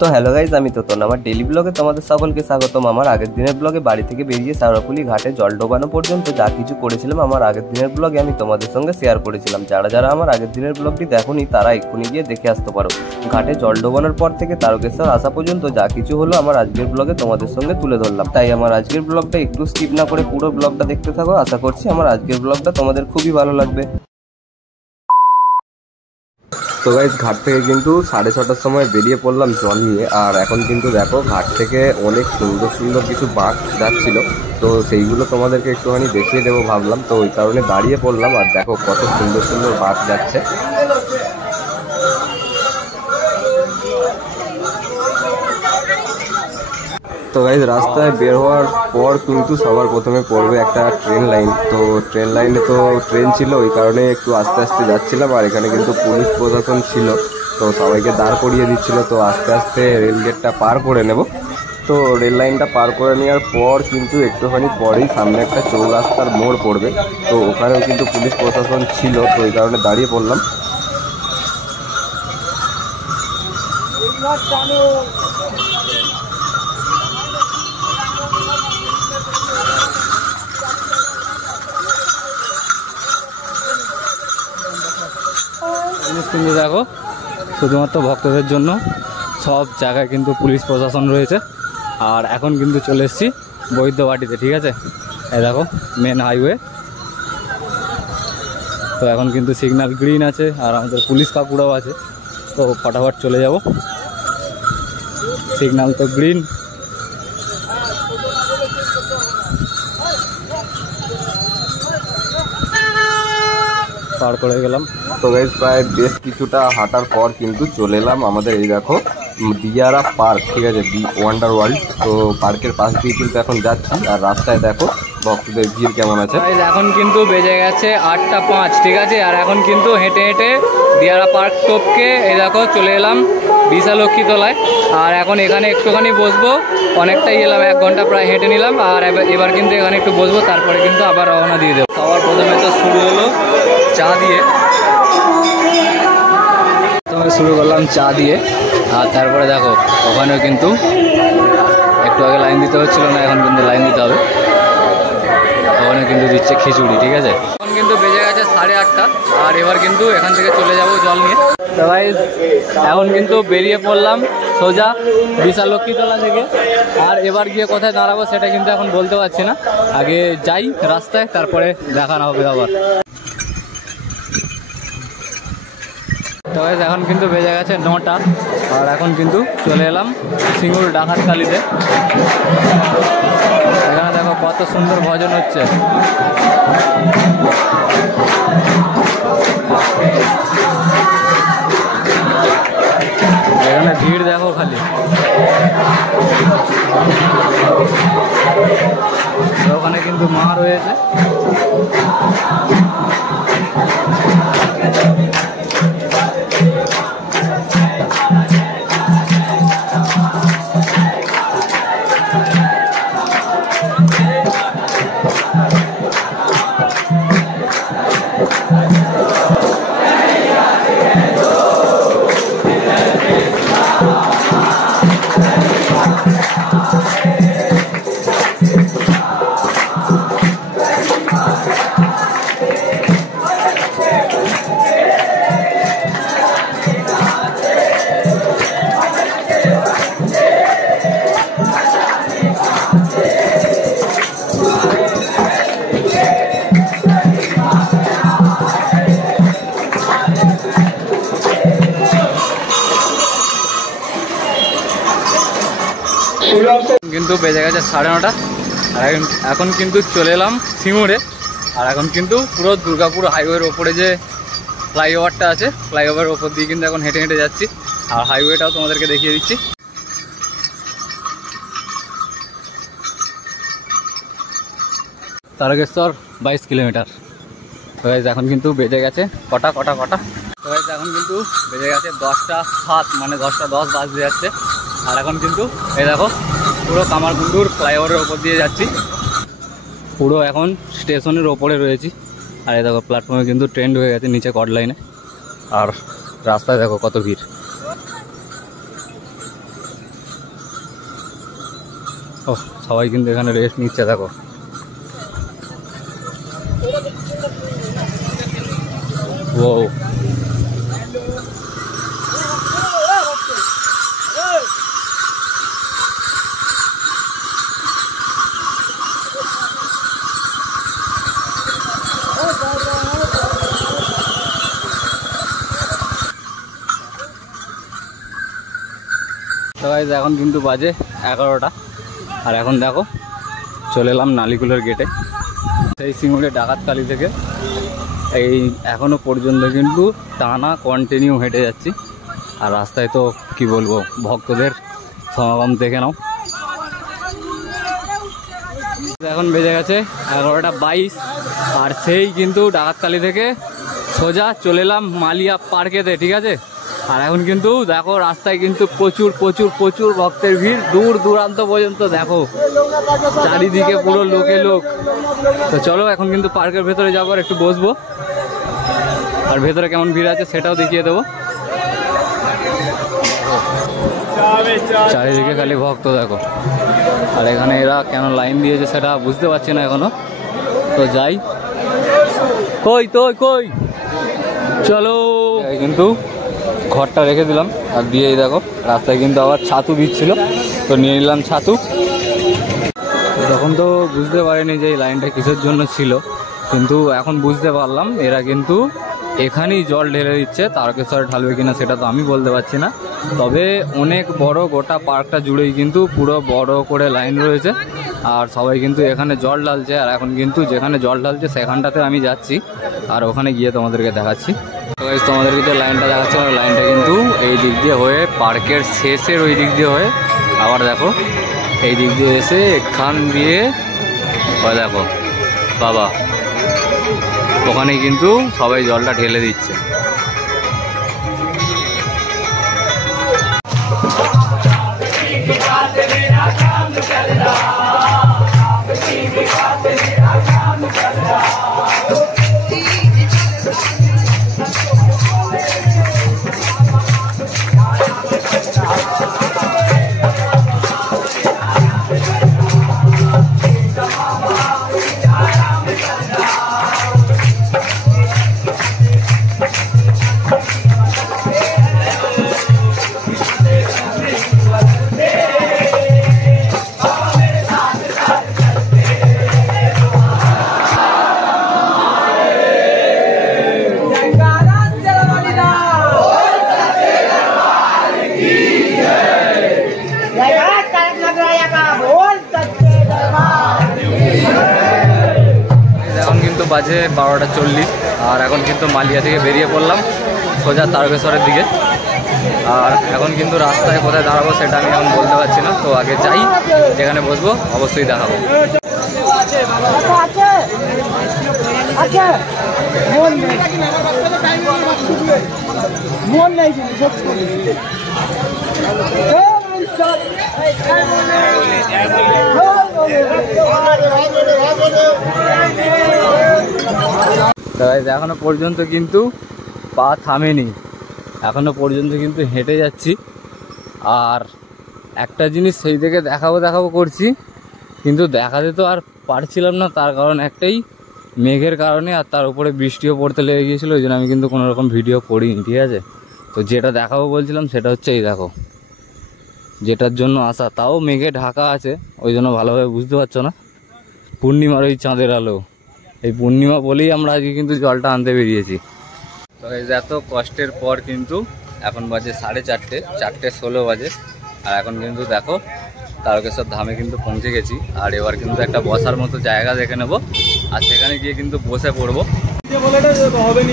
তো hello guys, আমি তোতন। আমার ডেলি ব্লগে তোমাদের সকলকে স্বাগতম। আমার আগের দিনের ব্লগে বাড়ি থেকে বেরিয়ে শ্যাওড়াফুলি ঘাটে জল ডোবানো পর্যন্ত যা কিছু করেছিলাম আমার আগের দিনের ব্লগে আমি তোমাদের সঙ্গে শেয়ার করেছিলাম। যারা যারা আমার আগের দিনের ব্লগটি দেখোনি তারা এক্ষুনি গিয়ে দেখে আসতে পারো। ঘাটে জল ডোবানোর পর থেকে তারকেশ্বর আসা পর্যন্ত যা কিছু হলো আমার আজকের ব্লগে তোমাদের সঙ্গে তুলে ধরলাম। তাই আমার আজকের ব্লগটা একটু স্কিপ না করে পুরো ব্লগটা দেখতে থাকো। আশা করছি আমার আজকের ব্লগটা তোমাদের খুবই ভালো লাগবে। তো গাইজ, ঘাট থেকে কিন্তু 6:30টার সময় বেরিয়ে পড়লাম জল নিয়ে। আর এখন কিন্তু দেখো ঘাট থেকে অনেক সুন্দর সুন্দর কিছু বাঁক যাচ্ছিল, তো সেইগুলো তোমাদেরকে একটুখানি দেখিয়ে দেবো ভাবলাম। তো ওই কারণে দাঁড়িয়ে পড়লাম। আর দেখো কত সুন্দর সুন্দর বাঁক যাচ্ছে। তো গাইজ, রাস্তায় বের হওয়ার পর কিন্তু সবার প্রথমে পড়বে একটা ট্রেন লাইন। তো ট্রেন লাইনে তো ট্রেন ছিল, ওই কারণে একটু আস্তে আস্তে যাচ্ছিলাম। আর এখানে কিন্তু পুলিশ প্রশাসন ছিল, তো সবাইকে দাঁড় করিয়ে দিচ্ছিল। তো আস্তে আস্তে রেল গেটটা পার করে নেব। তো রেল লাইনটা পার করে নেওয়ার পর কিন্তু একটুখানি পরেই সামনে একটা চৌরাস্তার মোড় পড়বে। তো ওখানেও কিন্তু পুলিশ প্রশাসন ছিল, তো ওই কারণে দাঁড়িয়ে পড়লাম। কিন্তু দেখো, শুধুমাত্র ভক্তদের জন্য সব জায়গায় কিন্তু পুলিশ প্রশাসন রয়েছে। আর এখন কিন্তু চলে এসেছি বৈদ্যবাটিতে, ঠিক আছে? এই দেখো মেন হাইওয়ে। তো এখন কিন্তু সিগন্যাল গ্রিন আছে আর আমাদের পুলিশ কাকুরাও আছে, তো ফটাফট চলে যাব। সিগন্যাল তো গ্রিন। পার করে গেলাম। তো গাইজ, প্রায় বেশ কিছুটা হাঁটার পর কিন্তু চলে এলাম আমাদের এই দেখো দিয়ারা পার্ক, ঠিক আছে, দি ওয়ান্ডার ওয়ার্ল্ড। তো পার্কের পাশ দিয়ে কিন্তু এখন যাচ্ছি। আর রাস্তায় দেখো ভক্তদের ভিড় কেমন আছে। এখন কিন্তু বেজে গেছে 8:05, ঠিক আছে? আর এখন কিন্তু হেঁটে হেঁটে দিয়ারা পার্ক টপকে এই দেখো চলে এলাম বিশালক্ষী তলায়। আর এখন এখানে একটুখানি বসবো, অনেকটাই এলাম, 1 ঘন্টা প্রায় হেঁটে নিলাম। আর এবার কিন্তু এখানে একটু বসবো, তারপরে কিন্তু আবার রওনা দিয়ে দেবো। সবার প্রথমে তো শুরু হলো চা দিয়ে। শুরু করলাম চা দিয়ে। আর তারপরে দেখো ওখানেও কিন্তু একটু আগে লাইন দিতে হচ্ছিল না, এখন কিন্তু লাইন দিতে হবে। ওখানে কিন্তু দিচ্ছে খিচুড়ি, ঠিক আছে? এখন কিন্তু বেজে গেছে 8:30। আর এবার কিন্তু এখান থেকে চলে যাব জল নিয়ে। তো ভাই এখন কিন্তু বেরিয়ে পড়লাম সোজা বিশালক্ষীতলা থেকে। আর এবার গিয়ে কোথায় দাঁড়াবো সেটা কিন্তু এখন বলতে পারছি না। আগে যাই রাস্তায়, তারপরে দেখানো হবে আবার। তো এখন কিন্তু বেজে গেছে 9টা। আর এখন কিন্তু চলে এলাম সিঙ্গুর ডাকাতকালীতে। এখানে দেখো কত সুন্দর ভজন হচ্ছে। এখানে ভিড় দেখো খালি। ওখানে কিন্তু মা রয়েছে। কিন্তু বেজে গেছে 9:30। আর এখন কিন্তু চলে এলাম সিঙ্গুরে। আর এখন কিন্তু পুরো দুর্গাপুর হাইওয়ের ওপরে যে ফ্লাইওভারটা আছে, ফ্লাইওভারের ওপর দিয়ে কিন্তু এখন হেঁটে হেঁটে যাচ্ছি। আর হাইওয়েটাও তোমাদেরকে দেখিয়ে দিচ্ছি। তারকেশ্বর 22 কিলোমিটার। তো এখন কিন্তু বেজে গেছে কটা। তো এখন কিন্তু বেজে গেছে 10:07, মানে 10:10 বাজতে যাচ্ছে। আর এখন কিন্তু এই দেখো পুরো কামারকুণ্ডুর ফ্লাইওভারের ওপর দিয়ে যাচ্ছি। পুরো এখন স্টেশনের ওপরে রয়েছি। আর এই দেখো প্ল্যাটফর্মে কিন্তু ট্রেন হয়ে গেছে নিচে কড লাইনে। আর রাস্তায় দেখো কত ভিড়। ও সবাই কিন্তু এখানে রেস্ট নিচ্ছে দেখো। ও তো গাইস এখন কিন্তু বাজে 11টা, আর এখন দেখো চলে এলাম নালিকুলের গেটে। সেই সিঙ্গুরে ডাকাতকালী থেকে এই এখনো পর্যন্ত কিন্তু টানা কন্টিনিউ হেঁটে যাচ্ছি। আর রাস্তায় তো কি বলবো, ভক্তদের সমাগম দেখে নাও। এখন বেজে গেছে 11:22, আর সেই কিন্তু ডাকাতকালী থেকে সোজা চলে এলাম মালিয়া পার্কেতে, ঠিক আছে। আর এখন কিন্তু দেখো রাস্তায় কিন্তু প্রচুর প্রচুর প্রচুর ভক্তের ভিড়, দূর দূরান্ত পর্যন্ত দেখো চারিদিকে পুরো লোকে লোক। তো চলো এখন কিন্তু পার্কের ভেতরে যাবো, আর একটু বসবো, আর ভেতরে কেমন ভিড় আছে সেটাও দেখিয়ে দেবো। চারিদিকে খালি ভক্ত দেখো, আর এখানে এরা কেন লাইন দিয়েছে সেটা বুঝতে পারছি না এখনো। তো যাই, কই কই চলো। কিন্তু ঘরটা রেখে দিলাম আর দিয়েই দেখো রাস্তায় কিন্তু আবার ছাতু দিচ্ছিল, তো নিয়ে নিলাম ছাতু। তখন তো বুঝতে পারিনি যে এই লাইনটা কিসের জন্য ছিল, কিন্তু এখন বুঝতে পারলাম এরা কিন্তু এখানেই জল ঢেলে দিচ্ছে। তারকেশ্বরে ঢালবে কিনা সেটা তো আমি বলতে পারছি না, তবে অনেক বড় গোটা পার্কটা জুড়েই কিন্তু পুরো বড় করে লাইন রয়েছে, আর সবাই কিন্তু এখানে জল ঢালছে। আর এখন কিন্তু যেখানে জল ঢালছে সেখানটাতে আমি যাচ্ছি, আর ওখানে গিয়ে তোমাদেরকে দেখাচ্ছি। তোমাদেরকে যে লাইনটা দেখাচ্ছে লাইনটা কিন্তু এই দিক দিয়ে হয়ে পার্কের শেষের ওই দিক দিয়ে হয়ে আবার দেখো এই দিক দিয়ে এসে এখান দিয়ে দেখো বাবা, ওখানে কিন্তু সবাই জলটা ঢেলে দিচ্ছে। এখন কিন্তু বাজে 12:40, আর এখন কিন্তু মালিয়া থেকে বেরিয়ে পড়লাম সোজা তারকেশ্বরের দিকে। আর এখন কিন্তু রাস্তায় কোথায় দাঁড়াবো সেটা আমি এখন বলতে পারছি না, তো আগে যাই, যেখানে বসবো অবশ্যই দেখাবো। এখনো পর্যন্ত কিন্তু পা থামেনি, এখনো পর্যন্ত কিন্তু হেঁটে যাচ্ছি। আর একটা জিনিস সেই থেকে দেখাবো করছি, কিন্তু দেখাতে তো আর পারছিলাম না, তার কারণ একটাই, মেঘের কারণে, আর তার উপরে বৃষ্টিও পড়তে লেগে গিয়েছিলো, ওই জন্য আমি কিন্তু কোনো রকম ভিডিও করিনি, ঠিক আছে। তো যেটা দেখাবো বলছিলাম সেটা হচ্ছে এই দেখো, যেটার জন্য আসা, তাও মেঘে ঢাকা আছে, ওই জন্য ভালোভাবে বুঝতে পারছো না। পূর্ণিমার ওই চাঁদের আলো, এই পূর্ণিমা বলেই আমরা আজকে কিন্তু জলটা আনতে বেরিয়েছি। তো এত কষ্টের পর কিন্তু এখন বাজে 4:30, 4:16 বাজে, আর এখন কিন্তু দেখো তারকেশ্বর ধামে কিন্তু পৌঁছে গেছি। আর এবার কিন্তু একটা বসার মতো জায়গা দেখে নেবো, আর সেখানে গিয়ে কিন্তু বসে পড়বো।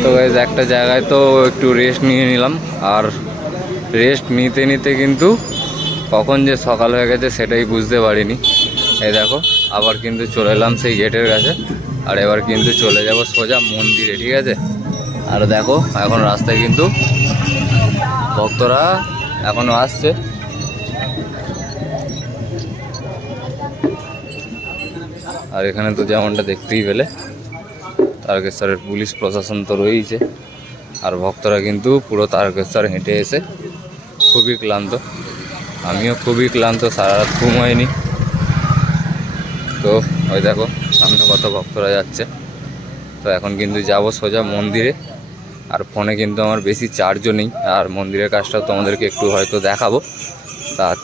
তো একটা জায়গায় তো একটু রেস্ট নিয়ে নিলাম, আর রেস্ট নিতে নিতে কিন্তু কখন যে সকাল হয়ে গেছে সেটাই বুঝতে পারিনি। এই দেখো আবার কিন্তু চলে এলাম সেই গেটের কাছে, আর এবার কিন্তু চলে যাব সোজা মন্দিরে, ঠিক আছে। আর দেখো এখন রাস্তায় কিন্তু ভক্তরা এখনো আসছে। আর এখানে তো যেমনটা দেখতেই পেলে তারকেশ্বরের পুলিশ প্রশাসন তো রয়েছে, আর ভক্তরা কিন্তু পুরো তারকেশ্বর হেঁটে এসে খুবই ক্লান্ত, আমিও খুবই ক্লান্ত, সারা রাত ঘুম হয়নি। তো ওই দেখো সামনে কত ভক্তরা যাচ্ছে। তো এখন কিন্তু যাব সোজা মন্দিরে। আর ফোনে কিন্তু আমার বেশি চার্জও নেই, আর মন্দিরের কাজটাও তোমাদেরকে একটু হয়তো দেখাবো,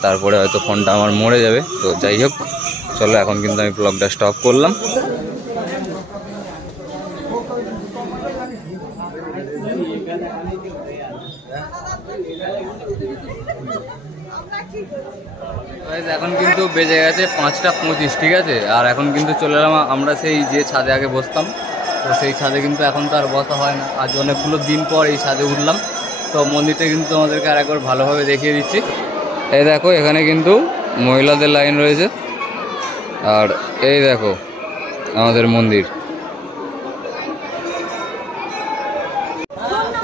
তারপরে হয়তো ফোনটা আমার মরে যাবে। তো যাই হোক, চলো এখন কিন্তু আমি ব্লগটা স্টপ করলাম। এখন কিন্তু বেজে গেছে 5টা 25, ঠিক আছে। আর এখন কিন্তু চলে এলাম আমরা সেই যে ছাদে আগে বসতাম, তো সেই ছাদে কিন্তু এখন তো আর বসা হয় না। আজ অনেকগুলো দিন পর এই ছাদে উঠলাম। তো মন্দিরটা কিন্তু তোমাদেরকে আর একবার ভালোভাবে দেখিয়ে দিচ্ছি। এই দেখো এখানে কিন্তু মহিলাদের লাইন রয়েছে, আর এই দেখো আমাদের মন্দির।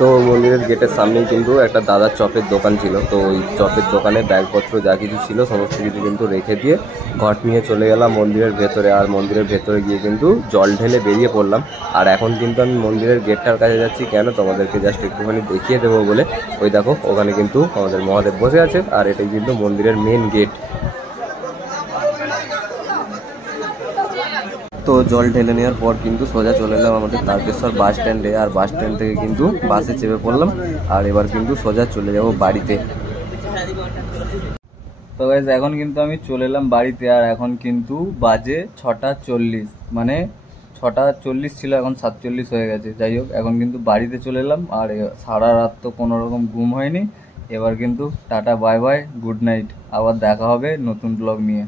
তো মন্দিরের গেটের সামনেই কিন্তু একটা দাদার চপের দোকান ছিল। তো ওই চপের দোকানে ব্যাগপত্র যা কিছু ছিল সমস্ত কিছু কিন্তু রেখে দিয়ে ঘট নিয়ে চলে গেলাম মন্দিরের ভেতরে। আর মন্দিরের ভেতরে গিয়ে কিন্তু জল ঢেলে বেরিয়ে পড়লাম। আর এখন কিন্তু আমি মন্দিরের গেটটার কাছে যাচ্ছি কেন, তোমাদেরকে জাস্ট একটুখানি দেখিয়ে দেবো বলে। ওই দেখো ওখানে কিন্তু আমাদের মহাদেব বসে আছে, আর এটাই কিন্তু মন্দিরের মেন গেট। তো জল ঢেলে নেওয়ার পর কিন্তু সোজা চলে এলাম আমাদের তারকেশ্বর বাস স্ট্যান্ডে। আর বাস স্ট্যান্ড থেকে কিন্তু বাসে চেপে পড়লাম, আর এবার কিন্তু সোজা চলে যাব বাড়িতে। তো গাইস এখন কিন্তু আমি চলে এলাম বাড়িতে। আর এখন কিন্তু বাজে 6টা 40, মানে 6টা 40 ছিল, এখন 7:40 হয়ে গেছে। যাই হোক, এখন কিন্তু বাড়িতে চলে এলাম। আর সারা রাত তো কোনো রকম ঘুম হয়নি। এবার কিন্তু tata bye bye, good night. আবার দেখা হবে নতুন ব্লগ নিয়ে।